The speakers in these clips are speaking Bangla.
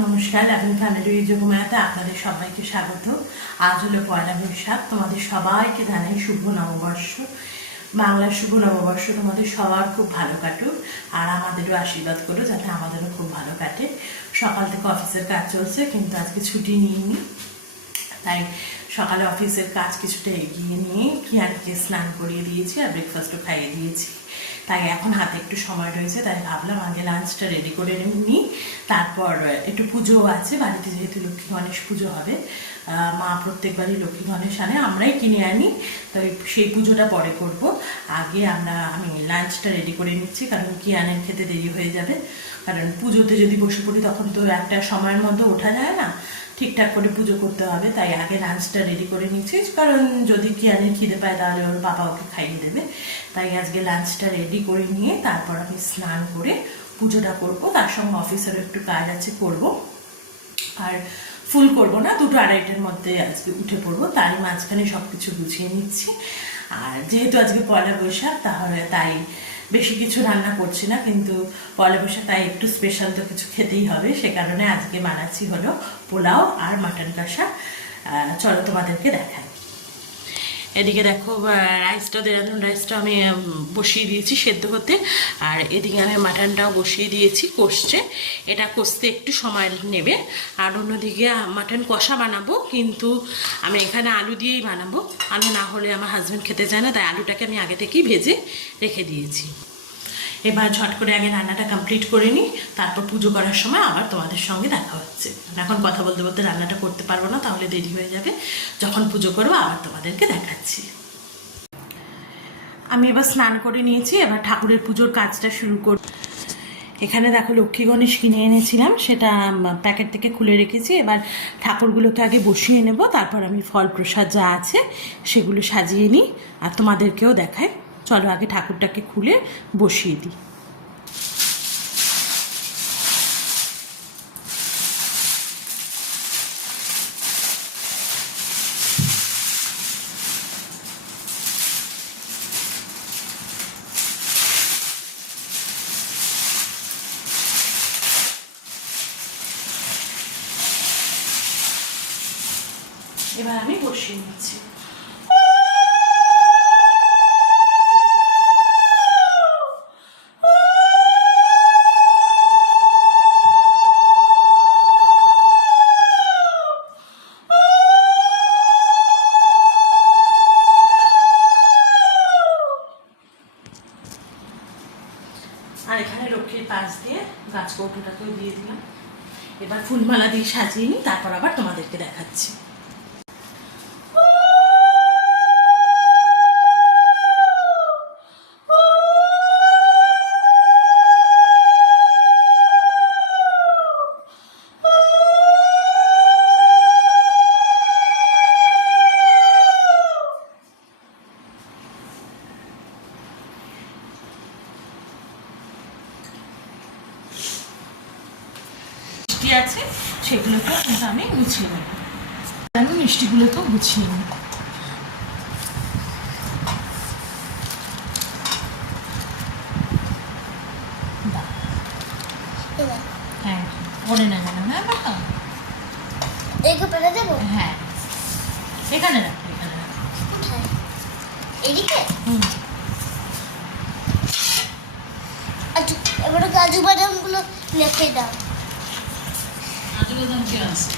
নমস্কার, আমি ফ্যামিলি যোগমায়াতে আপনাদের সবাইকে স্বাগত। আজ হলো পয়লা বৈশাখ। তোমাদের সবাইকে জানাই শুভ নববর্ষ। বাংলার শুভ নববর্ষ তোমাদের সবার খুব ভালো কাটুক, আর আমাদেরও আশীর্বাদ করো যাতে আমাদেরও খুব ভালো কাটে। সকাল থেকে অফিসের কাজ চলছে, কিন্তু আজকে ছুটি নিইনি, তাই সকালে অফিসের কাজ কিছুটা এগিয়ে নিয়ে কিয়ানকে স্নান করিয়ে দিয়েছি আর ব্রেকফাস্টও খাইয়ে দিয়েছি। তাই এখন হাতে একটু সময় রয়েছে, তাই ভাবলাম আগে লাঞ্চটা রেডি করে নিই, তারপর একটু পুজো আছে বাড়িতে, যেহেতু লক্ষ্মী গণেশ পুজো হবে। মা প্রত্যেকবারই লক্ষ্মী গণেশ আনে, আমরাই কিনে আনি, তাই সেই পুজোটা পরে করব। আগে আমি লাঞ্চটা রেডি করে নিচ্ছি, কারণ কিয়ানের খেতে দেরি হয়ে যাবে। কারণ পুজোতে যদি বসে পড়ি তখন তো একটা সময়ের মধ্যে ওঠা যায় না, ঠিকঠাক করে পুজো করতে হবে। তাই আগে লাঞ্চটা রেডি করে নিচ্ছি, কারণ যদি কিয়ানের খিদে পায় তাহলে ওর বাবা ওকে খাইয়ে দেবে। তাই আজকে লাঞ্চটা রেডি করে নিয়ে তারপর আমি স্নান করে পুজোটা করব। তার সঙ্গে অফিসেরও একটু কাজ আছে, করব। আর ফুল করব না, 2-2:30-এর মধ্যে আজকে উঠে পড়বো, তারই মাঝখানে সব কিছু গুছিয়ে নিচ্ছি। আর যেহেতু আজকে পয়লা বৈশাখ, তাই বেশি কিছু রান্না করছি না, কিন্তু পয়লা বৈশাখ তাই একটু স্পেশাল তো কিছু খেতেই হবে। সে কারণে আজকে বানাচ্ছি হলো পোলাও আর মাটন কষা। চলো তোমাদেরকে দেখাই। এদিকে দেখো, রাইসটা দেরাদুন রাইসটা আমি বসিয়ে দিয়েছি সেদ্ধ হতে, আর এদিকে আমি মাটনটাও বসিয়ে দিয়েছি কষছে। এটা কষতে একটু সময় নেবে। আর অন্যদিকে মাটন কষা বানাবো, কিন্তু আমি এখানে আলু দিয়েই বানাবো। আলু না হলে আমার হাজব্যান্ড খেতে চায় না, তাই আলুটাকে আমি আগে থেকেই ভেজে রেখে দিয়েছি। এবার ঝট করে আগে রান্নাটা কমপ্লিট করে নিই, তারপর পুজো করার সময় আবার তোমাদের সঙ্গে দেখা হচ্ছে। এখন কথা বলতে বলতে রান্নাটা করতে পারবো না, তাহলে দেরি হয়ে যাবে। যখন পুজো করবো আবার তোমাদেরকে দেখাচ্ছি। আমি এবার স্নান করে নিয়েছি, এবার ঠাকুরের পুজোর কাজটা শুরু করব। এখানে দেখো লক্ষ্মী গণেশ কিনে এনেছিলাম, সেটা প্যাকেট থেকে খুলে রেখেছি। এবার ঠাকুরগুলোকে আগে বসিয়ে নেব, তারপর আমি ফল প্রসাদ যা আছে সেগুলো সাজিয়ে নিই আর তোমাদেরকেও দেখাই। চলো আগে ঠাকুরটাকে খুলে বসিয়ে দিই। এবার আমি বসিয়ে নিচ্ছি। আর এখানে লক্ষ্মীর পাশ দিয়ে গাছ কৌটোটাকেও দিয়ে দিলাম। এবার ফুলমালা দিয়ে সাজিয়ে নিই, তারপর আবার তোমাদেরকে দেখাচ্ছি। আছে সেগুলোকেও কিন্তু আমি গুছিয়ে নেব, আমি মিষ্টিগুলোকেও গুছিয়ে নেব। হ্যাঁ, পরে না জানো। হ্যাঁ বাবা, এইকে পেলে দেবো। হ্যাঁ, এখানে রাখো, এখানে রাখো। কোথায়? এদিকে? আচ্ছা, এবারে কাজু বাদামগুলো রেখে দাও। কাজু বাদাম কি আছে?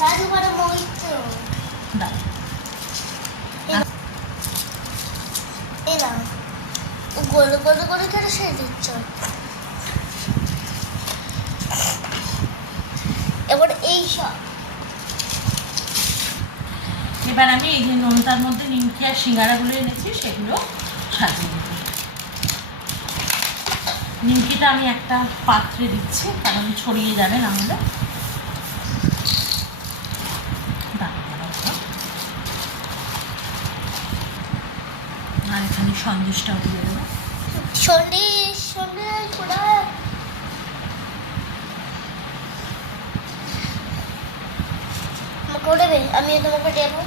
কাজু বাদাম ওই তো। দাও। এই নাও। ও গোল গোল করে কেটে সেই দিচ্ছ। এবার এই সব। এবার আমি এই যে নোনতার মধ্যে নিমকি আর সিঙ্গারাগুলো এনেছি সেগুলো সাজিয়ে নেব। নিমকিটা আমি একটা পাত্রে দিচ্ছি, কারণ ছড়িয়ে যাবে না হলে। আর এখানে সন্দেশটাও দিয়ে দেবো। সন্দেশ সন্দেশ পুরা আমাকে দেবে, আমি তোমাকে দেবো।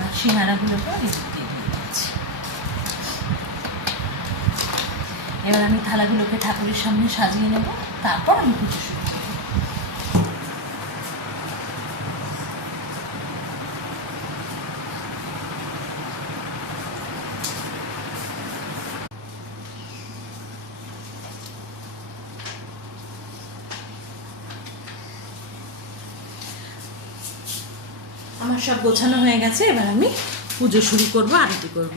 আর সিঙ্গারাগুলোকেও দিয়ে দিচ্ছি। এবার আমি থালাগুলোকে ঠাকুরের সামনে সাজিয়ে নেব, তারপর আমি পুজো শুরু করব। আমার সব গোছানো হয়ে গেছে, এবার আমি পুজো শুরু করব, আরতি করব।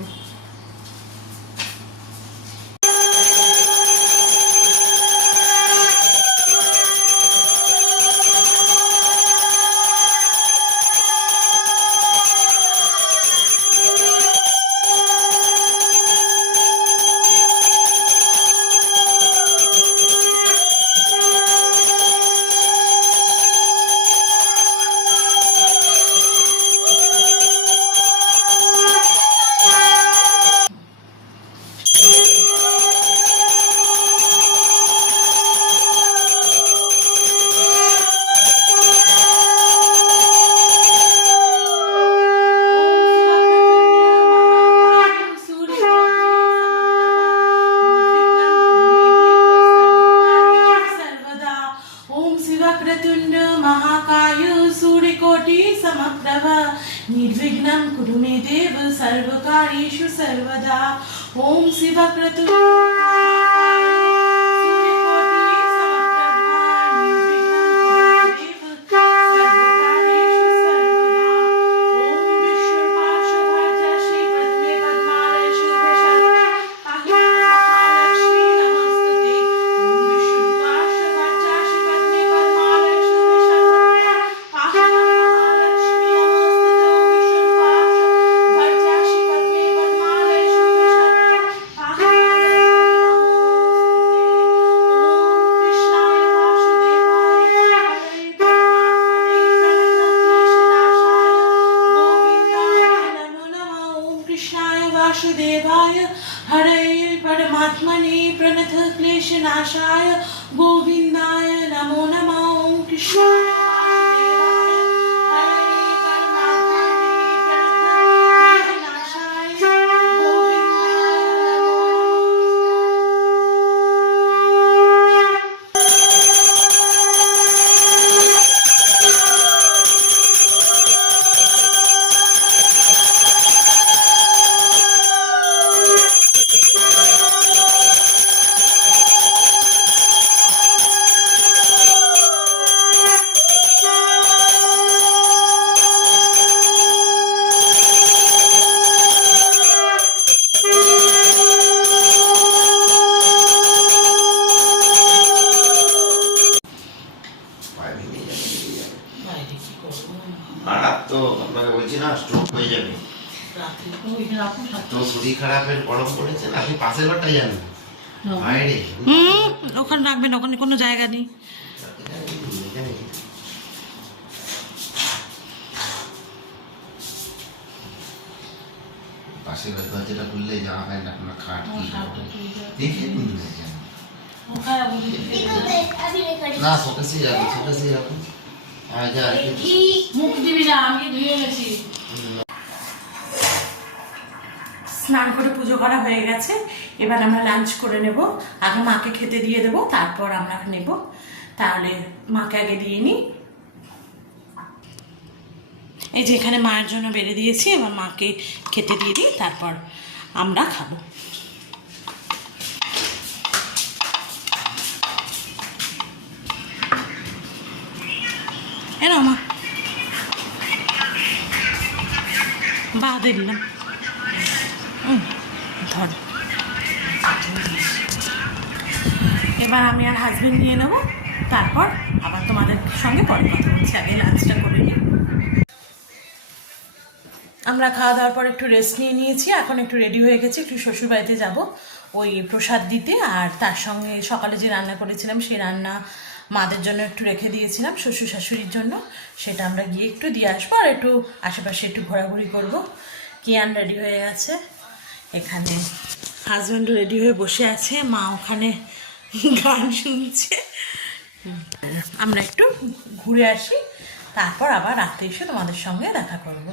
वक्रतुंड महाकाय सूर्यकोटि समप्रभ निर्विघ्नं कुरु मे देव सर्वकार्येषु सर्वदा। ओम शिव वक्रतुंड वासुदेवाय हरे परमात्मने प्रणत क्लेशनाशाय गोविंदाय नमो नमः। ओम कृष्णाय তো আপনাকে বলছি না স্ট্রোক হয়ে যাবে, তো শরীর খারাপের গরম পড়েছে না, আপনি পাশের ঘরটা যান বাইরে। ওখানে রাখবেন, ওখানে কোনো জায়গা নেই। পাশের দরজাটা খুললে জামা প্যান্ট আপনার খাট দেখে না শোকেসে যাবে, শোকেসে রাখুন। স্নান করে পুজো করা হয়ে গেছে, এবার আমরা লাঞ্চ করে নেব। আগে মাকে খেতে দিয়ে দেবো, তারপর আমরা নেব। তাহলে মাকে আগে দিয়ে নিই। এই যে এখানে মায়ের জন্য বেড়ে দিয়েছি, এবার মাকে খেতে দিয়ে দিই, তারপর আমরা খাবো। এনো মা, বাদে দিলাম, ধর। এবার আমি আর হাজবেন্ড নিয়ে নেবো, তারপর আবার তোমাদের সঙ্গে পরে কথা বলছি। আগে লাঞ্চটা করে নিই। আমরা খাওয়া দাওয়ার পর একটু রেস্ট নিয়ে নিয়েছি, এখন একটু রেডি হয়ে গেছি, একটু শ্বশুরবাড়িতে যাব ওই প্রসাদ দিতে। আর তার সঙ্গে সকালে যে রান্না করেছিলাম সেই রান্না মাদের জন্য একটু রেখে দিয়েছিলাম, শ্বশুর শাশুড়ির জন্য, সেটা আমরা গিয়ে একটু দিয়ে আসবো। আর একটু আশেপাশে একটু ঘোরাঘুরি করবো। কিয়ান রেডি হয়ে গেছে, এখানে হাজব্যান্ডও রেডি হয়ে বসে আছে, মা ওখানে গান শুনছে। আমরা একটু ঘুরে আসি, তারপর আবার রাতে এসে তোমাদের সঙ্গে দেখা করবো।